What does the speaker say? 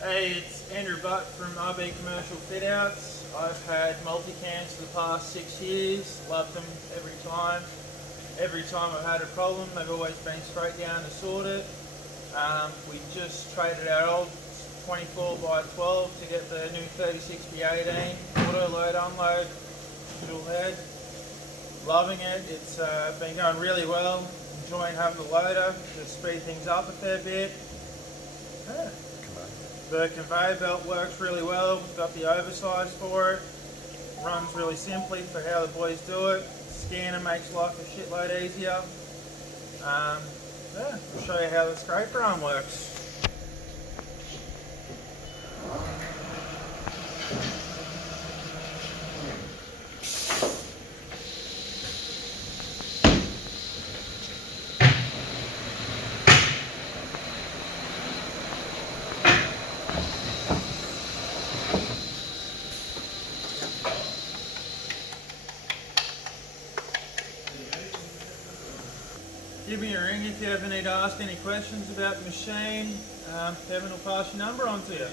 Hey, it's Andrew Butt from RB Commercial Fitouts. I've had multicams for the past 6 years, loved them every time. Every time I've had a problem, they've always been straight down to sort it. We just traded our old 24x12 to get the new 3618 auto load unload middle head. Loving it. It's been going really well. Enjoying having the loader to speed things up a fair bit. Yeah. The conveyor belt works really well. We've got the oversize for it. Runs really simply for how the boys do it. Scanner makes life a shitload easier. Yeah, I'll show you how the scraper arm works. Give me a ring if you ever need to ask any questions about the machine. Kevin will pass your number on to you.